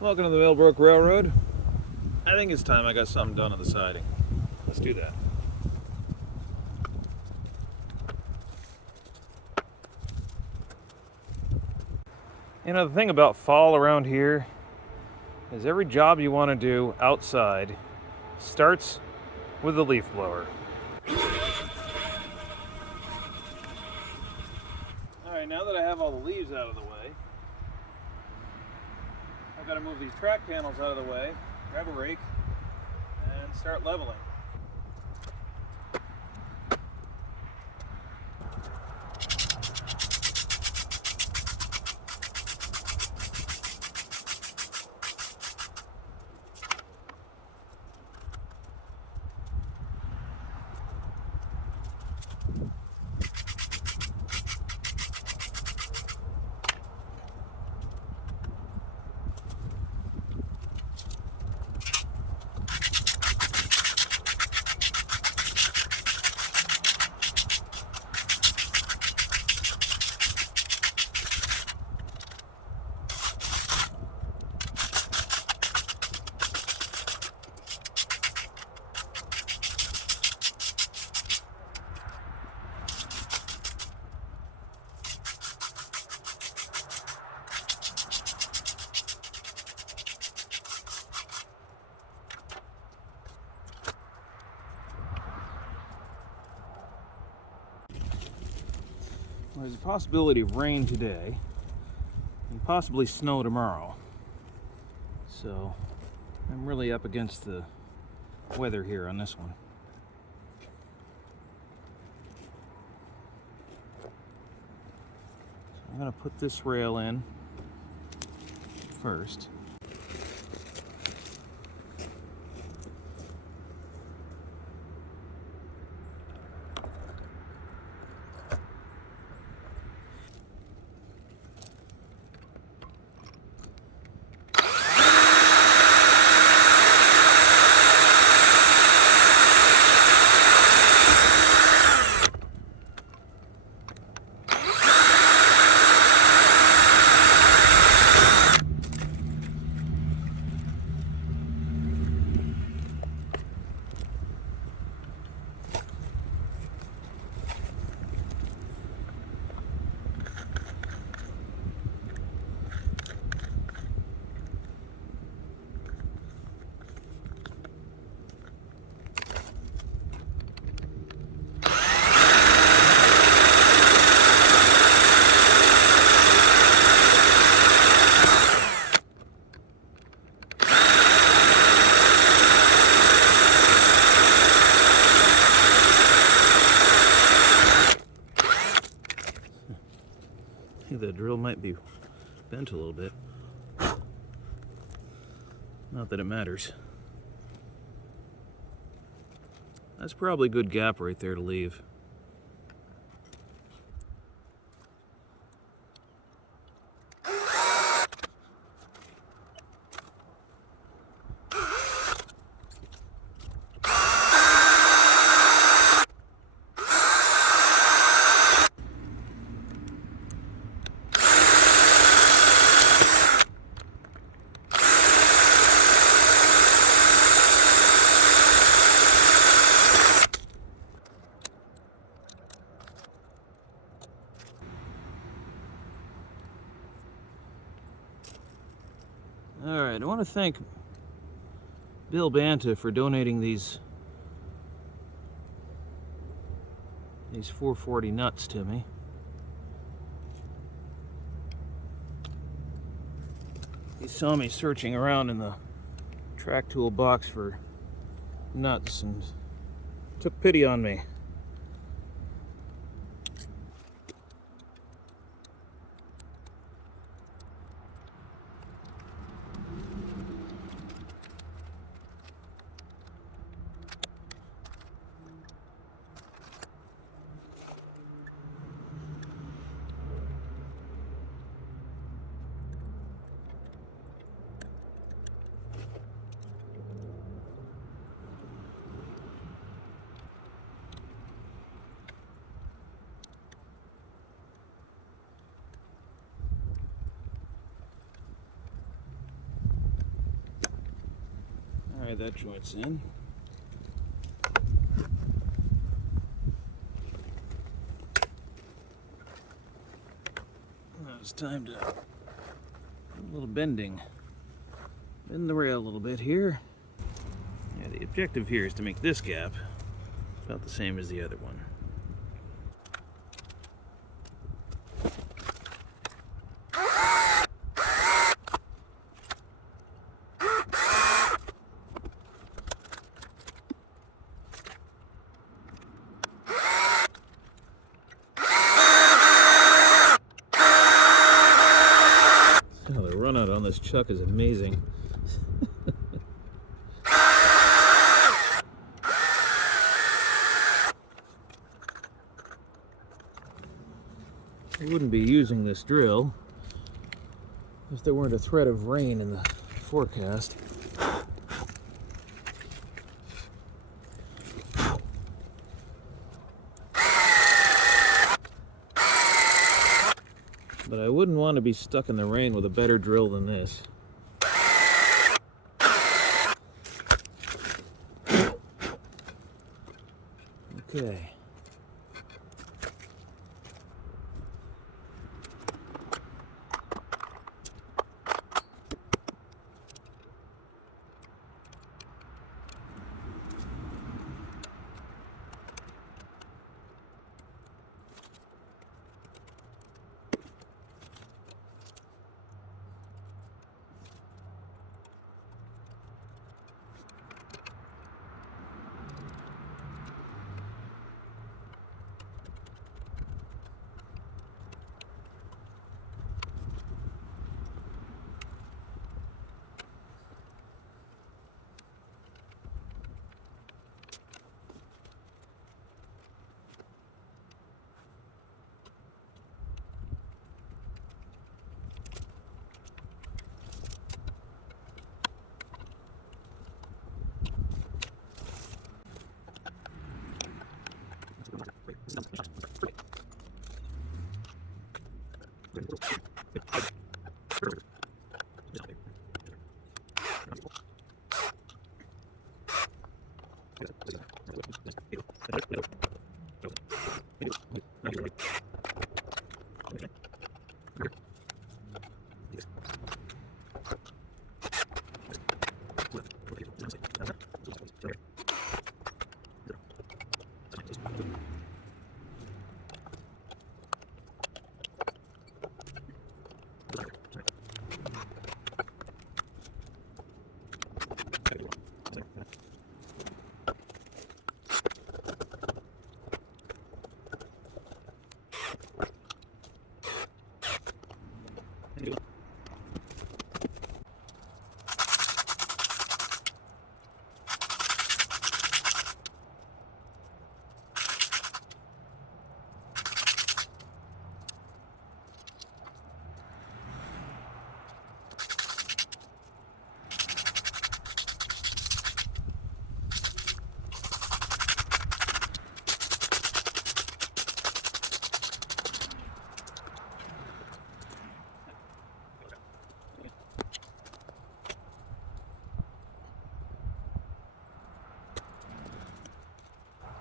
Welcome to the Mill Brook Railroad. I think it's time I got something done on the siding. Let's do that. You know, the thing about fall around here is every job you want to do outside starts with a leaf blower. Alright, now that I have all the leaves out of the way, I've got to move these track panels out of the way, grab a rake, and start leveling. There's a possibility of rain today and possibly snow tomorrow. So I'm really up against the weather here on this one. So I'm going to put this rail in first. The drill might be bent a little bit. Not that it matters. That's probably a good gap right there to leave. Alright, I want to thank Bill Banta for donating these 440 nuts to me. He saw me searching around in the track tool box for nuts and took pity on me. why that joint's in. Now it's time to do a little bending. Bend the rail a little bit here. Yeah, the objective here is to make this gap about the same as the other one. Oh, the run out on this chuck is amazing. I wouldn't be using this drill if there weren't a threat of rain in the forecast. But I wouldn't want to be stuck in the rain with a better drill than this. Okay.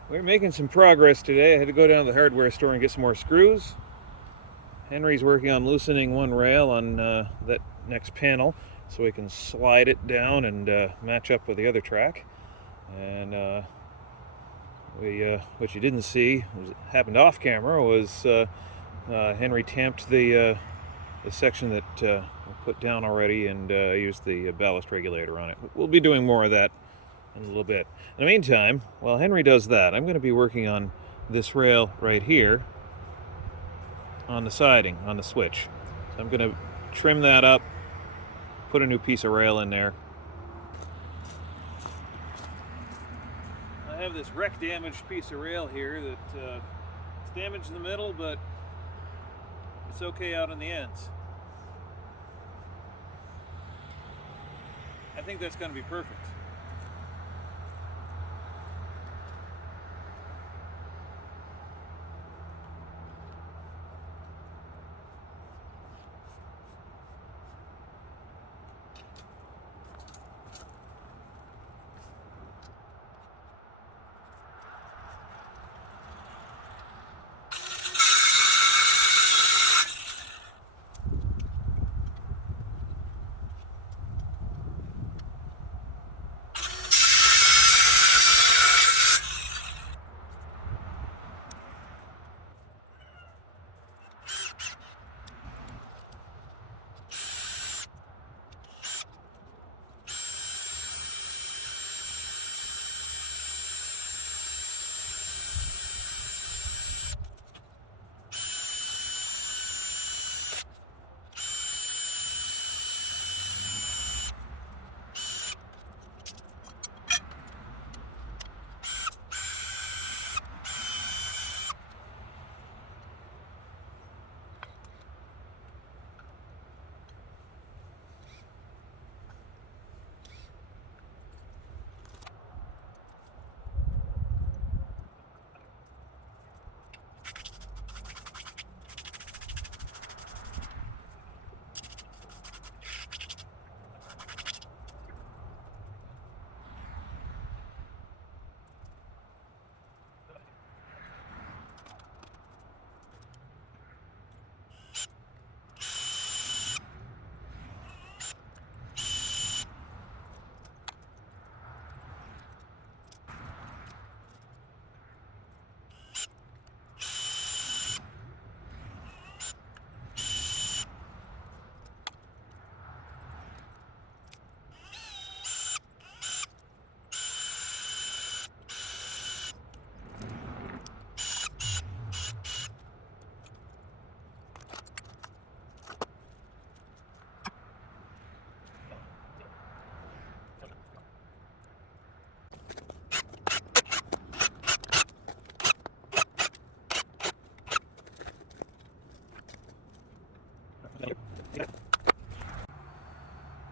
We're making some progress today. I had to go down to the hardware store and get some more screws. Henry's working on loosening one rail on that next panel so we can slide it down and match up with the other track. And what you didn't see, happened off camera, was Henry tamped the section that we put down already and used the ballast regulator on it. We'll be doing more of that in a little bit. In the meantime, while Henry does that, I'm going to be working on this rail right here on the siding, on the switch. So I'm going to trim that up, put a new piece of rail in there. I have this wreck damaged piece of rail here that it's damaged in the middle, but it's okay out on the ends. I think that's going to be perfect.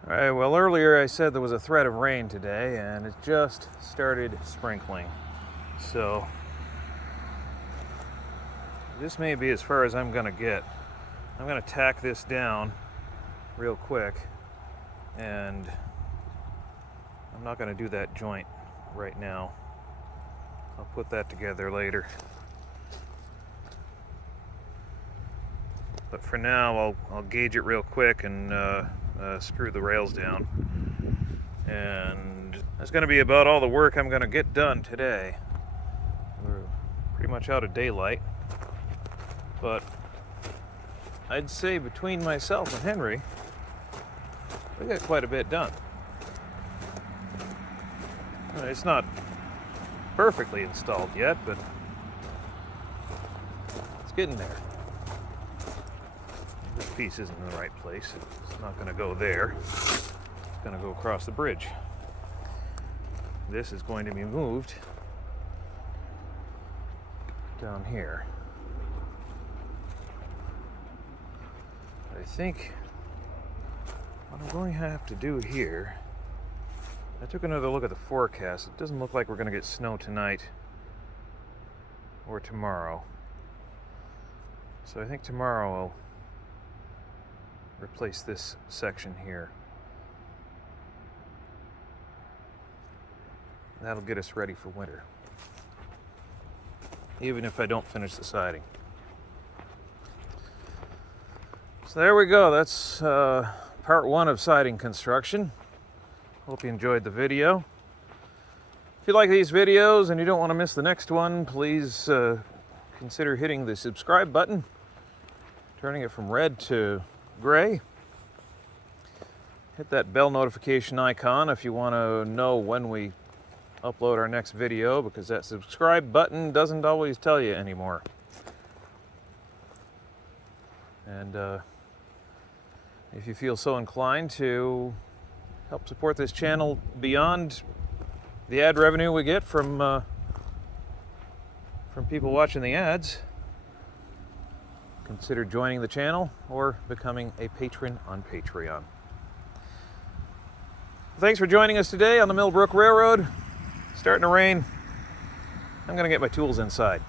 All right, well, earlier I said there was a threat of rain today, and it just started sprinkling. So this may be as far as I'm gonna get. I'm gonna tack this down real quick, and I'm not gonna do that joint right now. I'll put that together later. But for now, I'll gauge it real quick and screw the rails down. And that's going to be about all the work I'm going to get done today. We're pretty much out of daylight. But I'd say between myself and Henry, we got quite a bit done. It's not perfectly installed yet, but it's getting there. This piece isn't in the right place. It's not going to go there. It's going to go across the bridge. This is going to be moved down here. I think what I'm going to have to do here, I took another look at the forecast. It doesn't look like we're going to get snow tonight or tomorrow. So I think tomorrow I'll replace this section here. That'll get us ready for winter, even if I don't finish the siding. So there we go. That's part one of siding construction. Hope you enjoyed the video. If you like these videos and you don't want to miss the next one, please consider hitting the subscribe button, turning it from red to gray. Hit that bell notification icon if you want to know when we upload our next video, because that subscribe button doesn't always tell you anymore. And if you feel so inclined to help support this channel beyond the ad revenue we get from people watching the ads, consider joining the channel or becoming a patron on Patreon. Thanks for joining us today on the Mill Brook Railroad. Starting to rain. I'm going to get my tools inside.